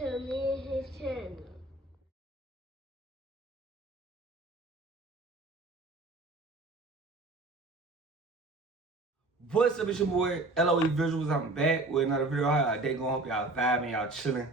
to me and his channel. What's up, it's your boy LOE Visuals. I'm back with another video. How y'all day going? Hope y'all vibing, y'all chilling,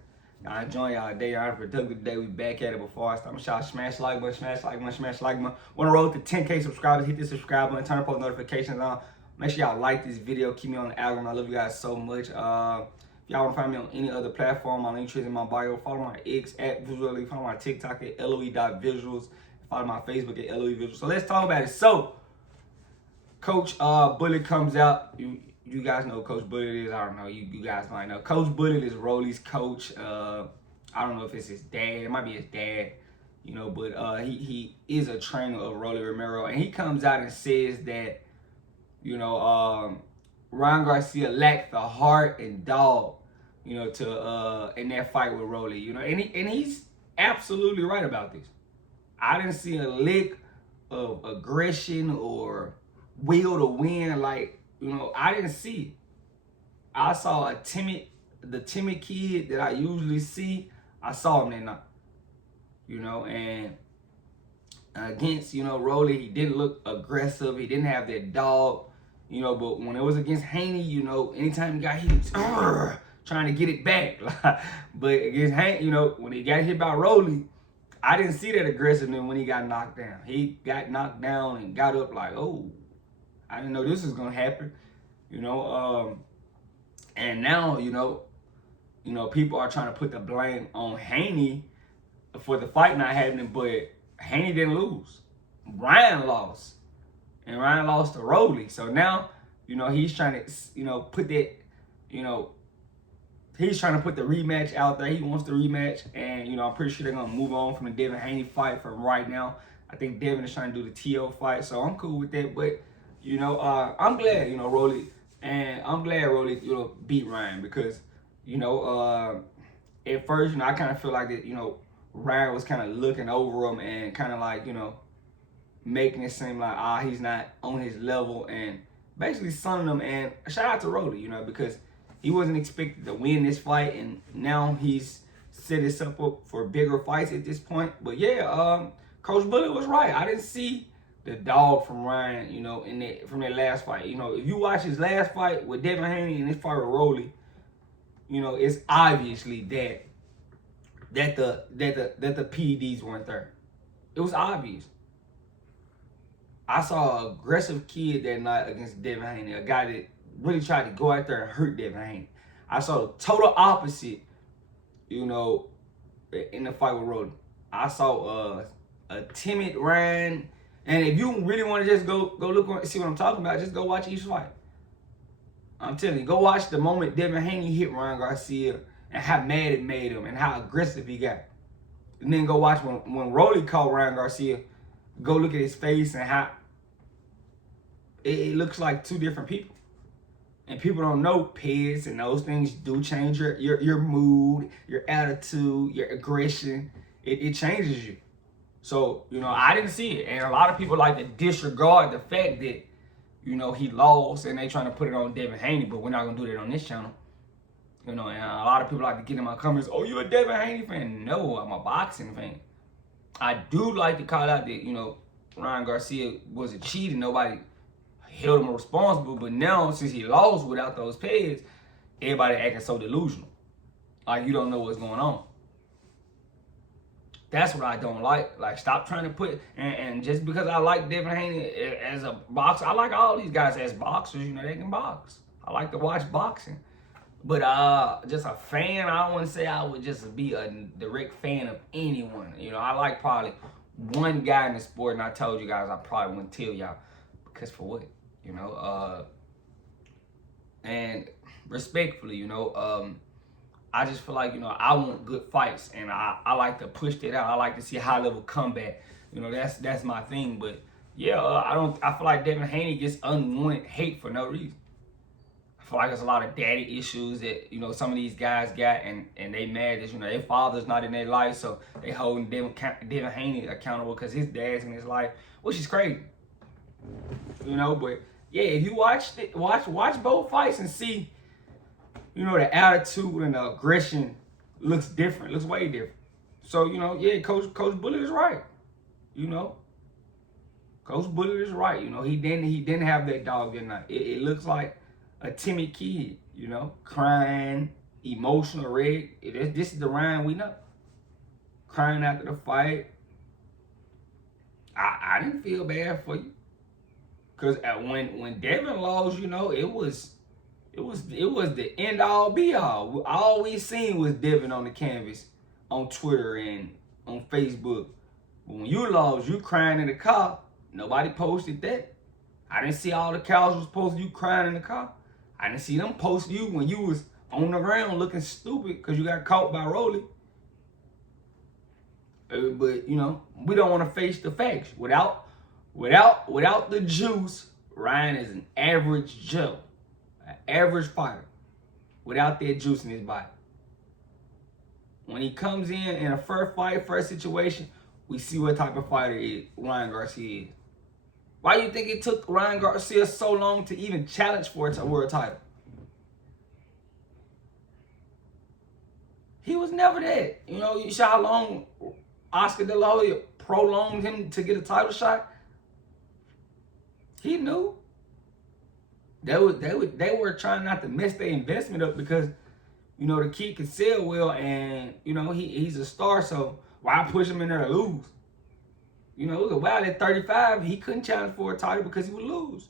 y'all enjoying y'all day, y'all have a productive day. We back at it. Before I start, I'm y'all smash like button, smash like button, smash like button. Want to roll to 10K subscribers? Hit the subscribe button, turn post notifications on. Make sure y'all like this video. Keep me on the algorithm. I love you guys so much. If y'all want to find me on any other platform, my link is in my bio. Follow my X at Visually. Follow my TikTok at LOE.visuals. Follow my Facebook at LOE Visuals. So let's talk about it. So Coach Bullet comes out. You guys know who Coach Bullet is. I don't know. You guys might know. Coach Bullet is Rolly's coach. I don't know if it's his dad. It might be his dad. You know, but he is a trainer of Rolly Romero, and he comes out and says that, you know, Ryan Garcia lacked the heart and dog, you know, to in that fight with Rolly. You know, and he's absolutely right about this. I didn't see a lick of aggression or will to win. Like, you know, I didn't see it. I saw the timid kid that I usually see. I saw him that night, you know, and against, you know, Rolly, he didn't look aggressive. He didn't have that dog, you know, but when it was against Haney, you know, anytime he got hit, he was trying to get it back. But against Haney, you know, when he got hit by Rolly, I didn't see that aggressiveness when he got knocked down. He got knocked down and got up like, oh, I didn't know this was gonna happen, you know. And now, you know, people are trying to put the blame on Haney for the fight not happening, but Haney didn't lose. Ryan lost, and Ryan lost to Rolly. So now, you know, he's trying to, you know, put that, you know, he's trying to put the rematch out there. He wants the rematch, and, you know, I'm pretty sure they're gonna move on from the Devin Haney fight from right now. I think Devin is trying to do the TO fight, so I'm cool with that. But, you know, I'm glad, you know, Rolly, and I'm glad Rolly, you know, beat Ryan because, you know, at first, you know, I kind of feel like that, you know, Ryan was kind of looking over him and kind of like, you know, making it seem like, he's not on his level and basically sunning him. And shout out to Rolly, you know, because he wasn't expected to win this fight, and now he's set himself up for bigger fights at this point. But yeah, Coach Bullet was right. I didn't see the dog from Ryan, you know, from that last fight. You know, if you watch his last fight with Devin Haney and his fight with Rolly, you know, it's obviously that the PEDs weren't there. It was obvious. I saw an aggressive kid that night against Devin Haney, a guy that really tried to go out there and hurt Devin Haney. I saw the total opposite, you know, in the fight with Rolly. I saw a timid Ryan. And if you really want to just go look see what I'm talking about, just go watch each fight. I'm telling you, go watch the moment Devin Haney hit Ryan Garcia and how mad it made him and how aggressive he got. And then go watch when Rolly caught Ryan Garcia. Go look at his face and how it looks like two different people. And people don't know Peds and those things do change your mood, your attitude, your aggression. It changes you. So, you know, I didn't see it. And a lot of people like to disregard the fact that, you know, he lost and they trying to put it on Devin Haney, but we're not going to do that on this channel. You know, and a lot of people like to get in my comments, oh, you a Devin Haney fan? No, I'm a boxing fan. I do like to call out that, you know, Ryan Garcia was a cheat and nobody held him responsible. But now, since he lost without those pads, everybody acting so delusional. Like you don't know what's going on. That's what I don't like. Like, stop trying to put, and just because I like Devin Haney as a boxer, I like all these guys as boxers, you know, they can box. I like to watch boxing. But just a fan, I don't want to say I would just be a direct fan of anyone. You know, I like probably one guy in the sport, and I told you guys I probably wouldn't tell y'all. Because for what? You know, and respectfully, you know, I just feel like, you know, I want good fights, and I like to push that out. I like to see high level combat. You know, that's my thing. But yeah, I feel like Devin Haney gets unwanted hate for no reason. I feel like there's a lot of daddy issues that, you know, some of these guys got, and they mad that, you know, their father's not in their life, so they holding Devin Haney accountable because his dad's in his life, which is crazy. You know, but yeah, if you watch both fights and see, you know, the attitude and the aggression looks different, looks way different. So, you know, yeah, Coach Bullitt is right. You know, Coach Bullitt is right. You know, he didn't have that dog that night. It looks like a timid kid, you know, crying, emotional, red. This is the Ryan we know. Crying after the fight. I didn't feel bad for you. Cause when Devin lost, you know, it was the end all be all. All we seen was Devin on the canvas, on Twitter and on Facebook. But when you lost, you crying in the car. Nobody posted that. I didn't see all the cows was posting you crying in the car. I didn't see them post you when you was on the ground looking stupid because you got caught by Rolly. But, you know, we don't want to face the facts. Without the juice, Ryan is an average Joe. An average fighter. Without that juice in his body. When he comes in a first fight, first situation, we see what type of fighter Ryan Garcia is. Why do you think it took Ryan Garcia so long to even challenge for a world title? He was never that. You know, you saw how long Oscar De La Hoya prolonged him to get a title shot. He knew. They were trying not to mess their investment up because, you know, the kid can sell well and, you know, he's a star, so why push him in there to lose? You know, it was a while at 35, he couldn't challenge for a title because he would lose.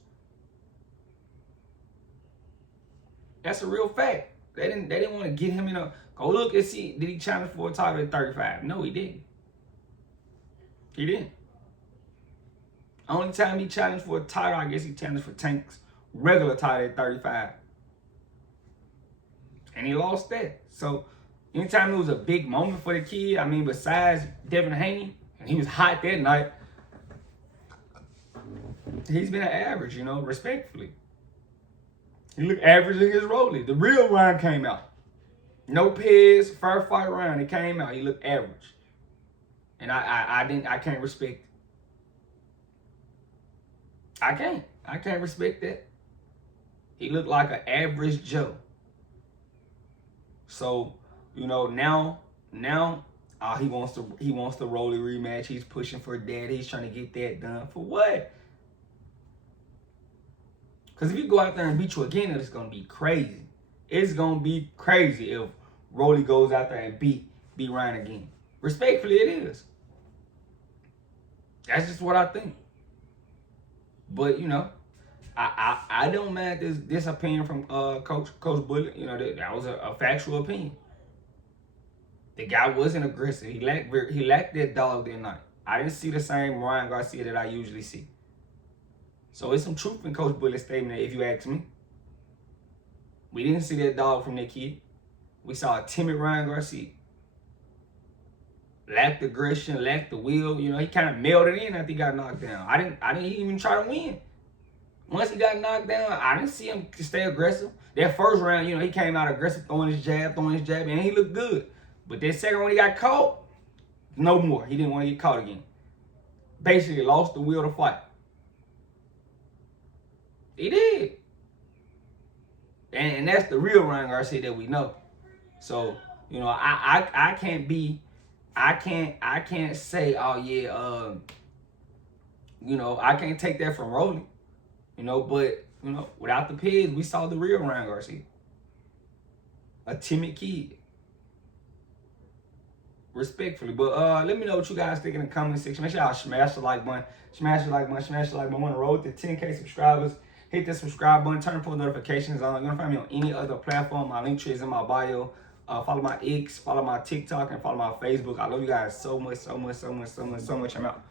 That's a real fact. They didn't want to get him in a go look and see, did he challenge for a title at 35? No, he didn't. He didn't. Only time he challenged for a title, I guess he challenged for Tank's regular title at 35. And he lost that. So anytime it was a big moment for the kid, I mean, besides Devin Haney, and he was hot that night, he's been an average, you know, respectfully. He looked average in his Rolly. The real Ryan came out. No Pez, first fight round, he came out. He looked average. And I can't respect it. I can't respect that. He looked like an average Joe. So, you know, now he wants the Rolly rematch. He's pushing for that. He's trying to get that done. For what? Because if you go out there and beat you again, it's gonna be crazy. It's gonna be crazy if Rolly goes out there and beat Ryan again. Respectfully, it is. That's just what I think. But, you know, I don't mind this opinion from Coach Bullitt. You know, that was a factual opinion. The guy wasn't aggressive. He lacked that dog that night. I didn't see the same Ryan Garcia that I usually see. So it's some truth in Coach Bullitt's statement, if you ask me. We didn't see that dog from that kid. We saw a timid Ryan Garcia. Lacked aggression, lacked the will. You know, he kind of mailed it in after he got knocked down. I didn't even try to win. Once he got knocked down, I didn't see him stay aggressive. That first round, you know, he came out aggressive, throwing his jab, and he looked good. But that second one he got caught, no more. He didn't want to get caught again. Basically lost the will to fight. He did. And that's the real Ryan Garcia that we know. So, you know, I can't say, oh yeah, you know, I can't take that from Rolly. You know, but, you know, without the Pez, we saw the real Ryan Garcia. A timid kid. Respectfully. But let me know what you guys think in the comment section. Make sure y'all smash the like button. Smash the like button. Smash the like button. I want to roll to 10K subscribers. Hit the subscribe button. Turn post notifications on. You're going to find me on any other platform. My link tree is in my bio. Follow my X. Follow my TikTok. And follow my Facebook. I love you guys so much, so much, so much, so much, so much. I'm out.